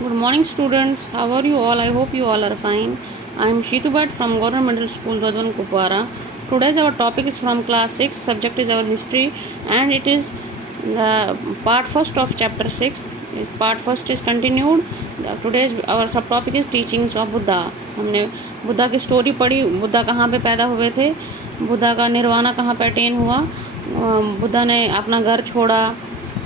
Good morning, students. How are you all? I hope you all are fine. I am Sheetu Bhatt from Government Middle School, Dadwan, Kupwara. Today's our topic is from class 6. Subject is our history, and it is the part first of chapter 6. Part first is continued. Today's our subtopic is teachings of Buddha. हमने बुद्धा की story पढ़ी. बुद्धा कहाँ पे पैदा हुए थे, बुद्धा का निर्वाणा कहाँ पे अटेन हुआ, बुद्धा ने अपना घर छोड़ा,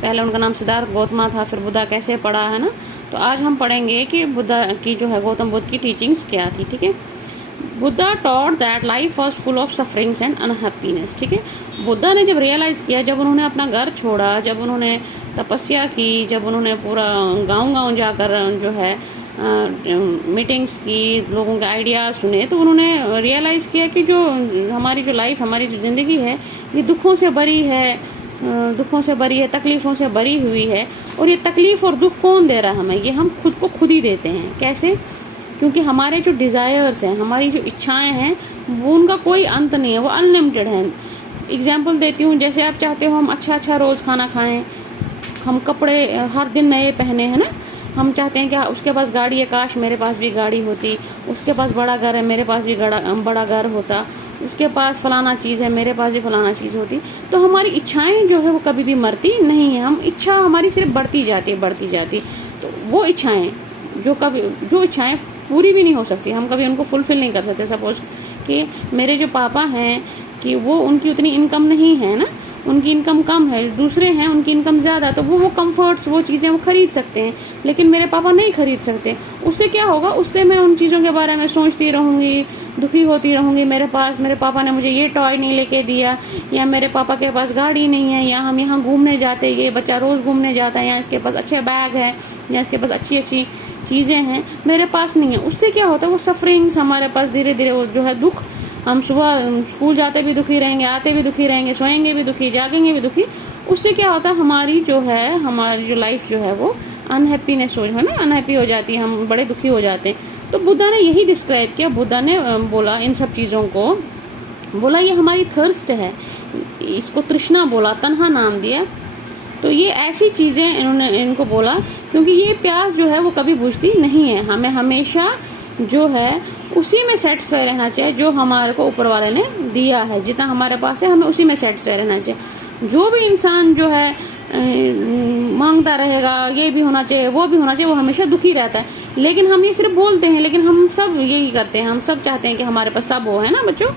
पहले उनका नाम सिद्धार्थ गौतमा था, फिर बुद्धा कैसे पढ़ा, है ना. तो आज हम पढ़ेंगे कि बुद्धा की जो है गौतम बुद्ध की टीचिंग्स क्या थी. ठीक है. Buddha taught that life was full of sufferings and unhappiness. ठीक है. बुद्धा ने जब रियलाइज़ किया, जब उन्होंने अपना घर छोड़ा, जब उन्होंने तपस्या की, जब उन्होंने पूरा गांव-गांव जाकर जो है मीटिंग्स की, लोगों के आइडियाज़ सुने, तो उन्होंने रियलाइज़ किया कि जो हमारी जो लाइफ, हमारी जो ज़िंदगी है, ये दुखों से भरी है, तकलीफ़ों से भरी हुई है. और ये तकलीफ़ और दुख कौन दे रहा है हमें? ये हम खुद को खुद ही देते हैं. कैसे? क्योंकि हमारे जो डिज़ायर्स हैं, हमारी जो इच्छाएं हैं, वो उनका कोई अंत नहीं है, वो अनलिमिटेड है. एग्जाम्पल देती हूँ, जैसे आप चाहते हो हम अच्छा रोज़ खाना खाएं, हम कपड़े हर दिन नए पहने, है ना. हम चाहते हैं कि उसके पास गाड़ी है, काश मेरे पास भी गाड़ी होती, उसके पास बड़ा घर है, मेरे पास भी बड़ा घर होता, उसके पास फलाना चीज़ है, मेरे पास भी फलाना चीज़ होती. तो हमारी इच्छाएं जो है वो कभी भी मरती नहीं है. हम इच्छा हमारी सिर्फ बढ़ती जाती. तो वो इच्छाएं जो इच्छाएं पूरी भी नहीं हो सकती, हम कभी उनको फुलफ़िल नहीं कर सकते. सपोज़ कि मेरे जो पापा हैं कि वो उनकी उतनी इनकम नहीं है ना, उनकी इनकम कम है, दूसरे हैं उनकी इनकम ज़्यादा, तो वो कंफर्ट्स, वो चीज़ें वो ख़रीद सकते हैं, लेकिन मेरे पापा नहीं ख़रीद सकते. उससे क्या होगा? उससे मैं उन चीज़ों के बारे में सोचती रहूँगी, दुखी होती रहूँगी. मेरे पापा ने मुझे ये टॉय नहीं लेके दिया, या मेरे पापा के पास गाड़ी नहीं है, या हम यहाँ घूमने जाते, ये बच्चा रोज़ घूमने जाता है, या इसके पास अच्छे बैग है, या इसके पास अच्छी चीज़ें हैं, मेरे पास नहीं है. उससे क्या होता है? वो सफरिंग्स हमारे पास धीरे धीरे वो जो है दुख, हम सुबह स्कूल जाते भी दुखी रहेंगे, आते भी दुखी रहेंगे, सोएंगे भी दुखी, जागेंगे भी दुखी. उससे क्या होता है? हमारी जो लाइफ जो है वो अनहैप्पीनेस हो, है ना, अनहैप्पी हो जाती है, हम बड़े दुखी हो जाते हैं. तो बुद्धा ने यही डिस्क्राइब किया. बुद्धा ने बोला, इन सब चीज़ों को बोला ये हमारी थर्स्ट है, इसको तृष्णा बोला, तन्हा नाम दिया. तो ये ऐसी चीज़ें इनको बोला क्योंकि ये प्यास जो है वो कभी बुझती नहीं है. हमें हमेशा जो है उसी में सेटिस्फाई रहना चाहिए जो हमारे को ऊपर वाले ने दिया है. जितना हमारे पास है हमें उसी में सेटिस्फाई रहना चाहिए. जो भी इंसान जो है मांगता रहेगा, ये भी होना चाहिए, वो भी होना चाहिए, वो हमेशा दुखी रहता है. लेकिन हम ये सिर्फ बोलते हैं, लेकिन हम सब यही करते हैं, हम सब चाहते हैं कि हमारे पास सब हो, है ना बच्चों.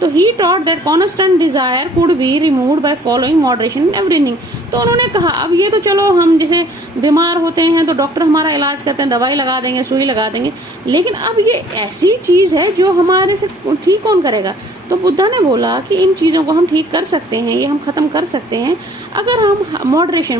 तो he taught that constant desire could be removed by following moderation in everything. तो उन्होंने कहा अब ये तो चलो, हम जैसे बीमार होते हैं तो डॉक्टर हमारा इलाज करते हैं, दवाई लगा देंगे, सुई लगा देंगे, लेकिन अब ये ऐसी चीज़ है जो हमारे से ठीक कौन करेगा? तो बुद्धा ने बोला कि इन चीज़ों को हम ठीक कर सकते हैं, ये हम ख़त्म कर सकते हैं अगर हम मॉडरेशन,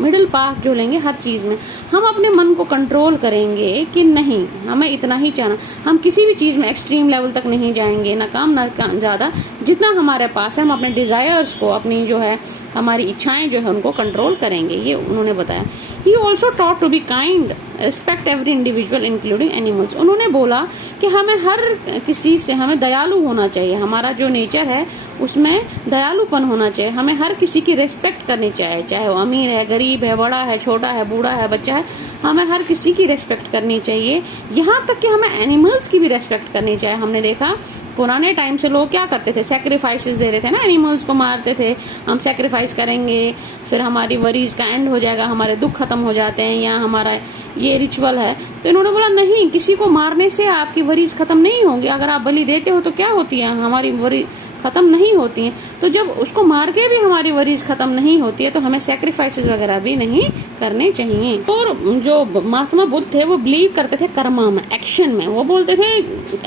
मिडिल पाथ जो लेंगे हर चीज़ में. हम अपने मन को कंट्रोल करेंगे कि नहीं, हमें इतना ही चाहना, हम किसी भी चीज़ में एक्सट्रीम लेवल तक नहीं जाएंगे, ना कम ना ज़्यादा. जितना हमारे पास है हम अपने डिज़ायर्स को, अपनी जो है हमारी इच्छाएं जो है उनको कंट्रोल करेंगे, ये उन्होंने बताया. He also taught to be kind, respect every individual including animals. उन्होंने बोला कि हमें हर किसी से हमें दयालु होना चाहिए, हमारा जो नेचर है उसमें दयालुपन होना चाहिए, हमें हर किसी की रिस्पेक्ट करनी चाहिए, चाहे वो अमीर है, गरीब है, बड़ा है, छोटा है, बूढ़ा है, बच्चा है, हमें हर किसी की रिस्पेक्ट करनी चाहिए. यहाँ तक कि हमें एनिमल्स की भी रिस्पेक्ट करनी चाहिए. हमने देखा पुराने टाइम से लोग क्या करते थे, सेक्रीफाइसेस दे रहे थे ना, एनिमल्स को मारते थे. हम सेक्रीफाइस करेंगे, फिर हमारी वरीज का एंड हो जाएगा, हमारे दुख खत्म हो जाते हैं, या हमारा ये रिचुअल है. तो इन्होंने बोला नहीं, किसी को मारने से आपकी वरीज खत्म नहीं होंगी. अगर आप बलि देते हो तो क्या होती है, हमारी वरी ख़त्म नहीं होती हैं. तो जब उसको मार के भी हमारी वरीज ख़त्म नहीं होती है तो हमें सेक्रीफाइसेस वगैरह भी नहीं करने चाहिए. और जो महात्मा बुद्ध थे वो बिलीव करते थे कर्मा में, एक्शन में. वो बोलते थे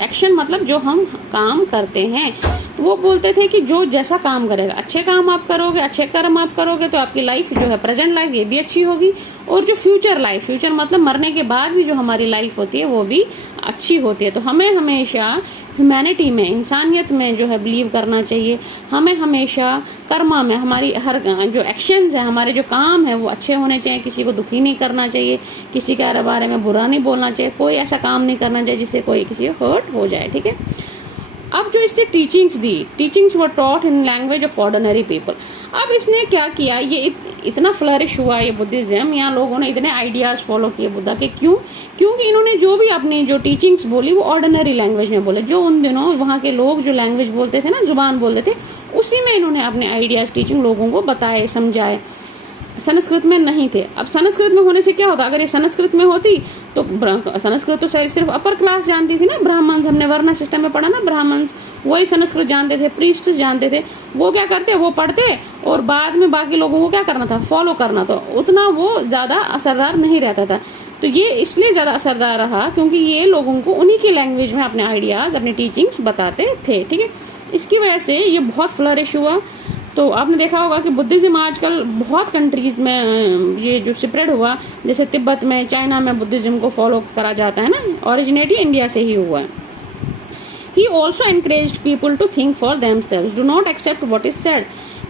एक्शन मतलब जो हम काम करते हैं, वो बोलते थे कि जो जैसा काम करेगा, अच्छे काम आप करोगे, अच्छे कर्म आप करोगे तो आपकी लाइफ जो है, प्रेजेंट लाइफ, ये भी अच्छी होगी, और जो फ्यूचर लाइफ, फ्यूचर मतलब मरने के बाद भी जो हमारी लाइफ होती है वो भी अच्छी होती है. तो हमें हमेशा ह्यूमैनिटी में, इंसानियत में जो है बिलीव करना चाहिए. हमें हमेशा कर्मा में, हमारी हर जो एक्शंस है, हमारे जो काम है वो अच्छे होने चाहिए. किसी को दुखी नहीं करना चाहिए, किसी के बारे में बुरा नहीं बोलना चाहिए, कोई ऐसा काम नहीं करना चाहिए जिससे कोई किसी को हर्ट हो जाए. ठीक है. अब जो इसने teachings the, teachings were taught in language of ordinary people. अब इसने क्या किया, ये इतना फ्लरिश हुआ ये बुद्धिज्म, यहाँ लोगों ने इतने आइडियाज़ फॉलो किए बुद्धा के। क्यों? क्योंकि इन्होंने जो भी अपनी जो टीचिंग्स बोली वो ऑर्डिनरी लैंग्वेज में बोले। जो उन दिनों वहाँ के लोग जो लैंग्वेज बोलते थे ना, जुबान बोलते थे, उसी में इन्होंने अपने आइडियाज़ टीचिंग लोगों को बताए, समझाए। संस्कृत में नहीं थे। अब संस्कृत में होने से क्या होता, अगर ये संस्कृत में होती तो संस्कृत तो सिर्फ अपर क्लास जानती थी ना, ब्राह्मण्स, हमने वर्ण सिस्टम में पढ़ा ना, ब्राह्मण्स वही संस्कृत जानते थे, प्रीस्ट जानते थे। वो क्या करते, वो पढ़ते और बाद में बाकी लोगों को क्या करना था, फॉलो करना। तो उतना वो ज़्यादा असरदार नहीं रहता था। तो ये इसलिए ज़्यादा असरदार रहा क्योंकि ये लोगों को उन्हीं की लैंग्वेज में अपने आइडियाज़, अपनी टीचिंग्स बताते थे। ठीक है, इसकी वजह से ये बहुत फ्लरिश हुआ। तो आपने देखा होगा कि बुद्धिज़्म आजकल बहुत कंट्रीज़ में ये जो स्प्रेड हुआ, जैसे तिब्बत में, चाइना में बुद्धिज़्म को फॉलो करा जाता है ना, ओरिजिनेट इंडिया से ही हुआ है। He also encouraged people to think for themselves, do not accept what is said.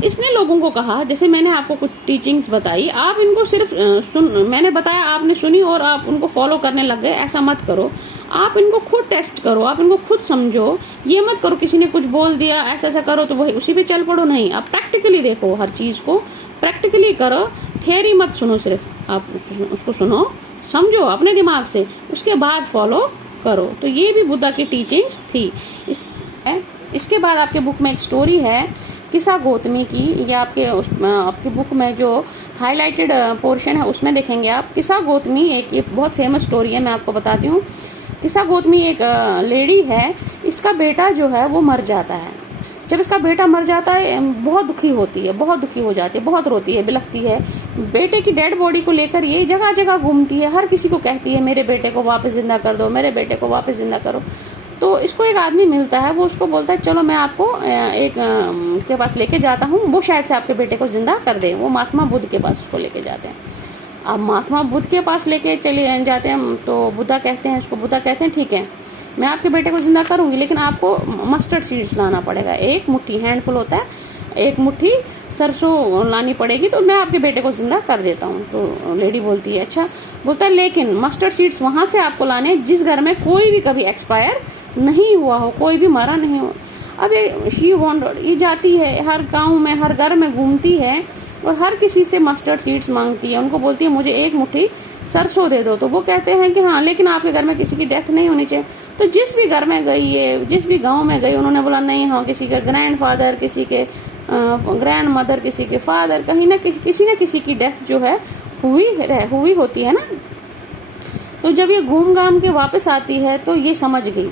इसने लोगों को कहा, जैसे मैंने आपको कुछ टीचिंग्स बताई, आप इनको सिर्फ मैंने बताया, आपने सुनी और आप उनको फॉलो करने लग गए, ऐसा मत करो। आप इनको खुद टेस्ट करो, आप इनको खुद समझो। ये मत करो किसी ने कुछ बोल दिया ऐसा ऐसा करो तो वही उसी पे चल पड़ो, नहीं। आप प्रैक्टिकली देखो, हर चीज़ को प्रैक्टिकली करो, थियरी मत सुनो, सिर्फ आप उसको सुनो, समझो अपने दिमाग से, उसके बाद फॉलो करो। तो ये भी बुद्धा की टीचिंग्स थी। इसके बाद आपके बुक में एक स्टोरी है किस्सा गौतमी की। ये आपके बुक में जो हाईलाइटेड पोर्शन है उसमें देखेंगे आप। किस्सा गौतमी एक बहुत फेमस स्टोरी है, मैं आपको बताती हूँ। किस्सा गौतमी एक लेडी है, इसका बेटा जो है वो मर जाता है। जब इसका बेटा मर जाता है बहुत दुखी होती है, बहुत दुखी हो जाती है, बहुत रोती है, बिलखती है। बेटे की डेड बॉडी को लेकर ये जगह जगह घूमती है, हर किसी को कहती है मेरे बेटे को वापस जिंदा कर दो, मेरे बेटे को वापस जिंदा करो। तो इसको एक आदमी मिलता है, वो उसको बोलता है चलो मैं आपको एक के पास लेके जाता हूँ, वो शायद से आपके बेटे को जिंदा कर दे। वो महात्मा बुद्ध के पास उसको लेके जाते हैं। अब महात्मा बुद्ध के पास लेके चले जाते हैं तो बुद्धा कहते हैं ठीक है मैं आपके बेटे को जिंदा करूंगी, लेकिन आपको मस्टर्ड सीड्स लाना पड़ेगा। एक मुट्ठी, हैंडफुल होता है, एक मुट्ठी सरसों लानी पड़ेगी, तो मैं आपके बेटे को जिंदा कर देता हूँ। तो लेडी बोलती है अच्छा। बोलता है लेकिन मस्टर्ड सीड्स वहां से आपको लाने जिस घर में कोई भी कभी एक्सपायर नहीं हुआ हो, कोई भी मरा नहीं हो। अब ये जाती है हर गाँव में, हर घर में घूमती है और हर किसी से मस्टर्ड सीड्स मांगती है। उनको बोलती है मुझे एक मुट्ठी सरसों दे दो। तो वो कहते हैं कि हाँ लेकिन आपके घर में किसी की डेथ नहीं होनी चाहिए। तो जिस भी घर में गई है, जिस भी गांव में गई, उन्होंने बोला नहीं, हाँ किसी के ग्रैंडफादर, किसी के ग्रैंड मदर, किसी के फादर, कहीं ना किसी की डेथ जो है हुई होती है ना। तो जब ये घूम घाम के वापस आती है तो ये समझ गई,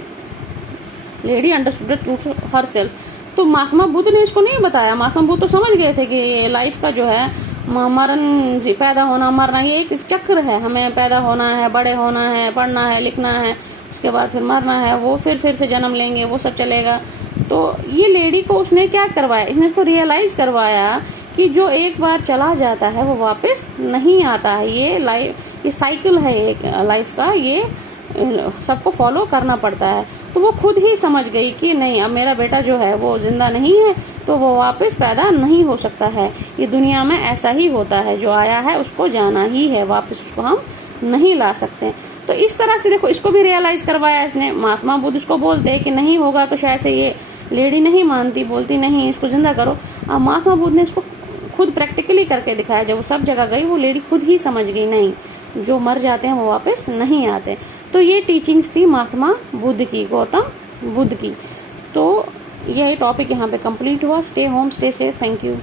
लेडी अंडरस्टूड ट्रूथ हरसेल्फ। तो महात्मा बुद्ध ने इसको नहीं बताया, महात्मा बुद्ध तो समझ गए थे कि लाइफ का जो है मरण, पैदा होना मरना, ये एक चक्र है। हमें पैदा होना है, बड़े होना है, पढ़ना है, लिखना है, उसके बाद फिर मरना है, वो फिर से जन्म लेंगे, वो सब चलेगा। तो ये लेडी को उसने क्या करवाया, इसने उसको रियलाइज करवाया कि जो एक बार चला जाता है वो वापस नहीं आता है। ये साइकिल है एक लाइफ का, ये सबको फॉलो करना पड़ता है। तो वो खुद ही समझ गई कि नहीं, अब मेरा बेटा जो है वो जिंदा नहीं है तो वो वापस पैदा नहीं हो सकता है। ये दुनिया में ऐसा ही होता है, जो आया है उसको जाना ही है, वापस उसको हम नहीं ला सकते। तो इस तरह से देखो, इसको भी रियलाइज करवाया इसने। महात्मा बुद्ध उसको बोलते कि नहीं होगा, तो शायद से ये लेडी नहीं मानती, बोलती नहीं इसको जिंदा करो। अब महात्मा बुद्ध ने इसको खुद प्रैक्टिकली करके दिखाया। जब वो सब जगह गई, वो लेडी खुद ही समझ गई नहीं, जो मर जाते हैं वो वापस नहीं आते। तो ये टीचिंग्स थी महात्मा बुद्ध की, गौतम बुद्ध की। तो यही टॉपिक यहाँ पे कंप्लीट हुआ। Stay home, stay safe, thank you.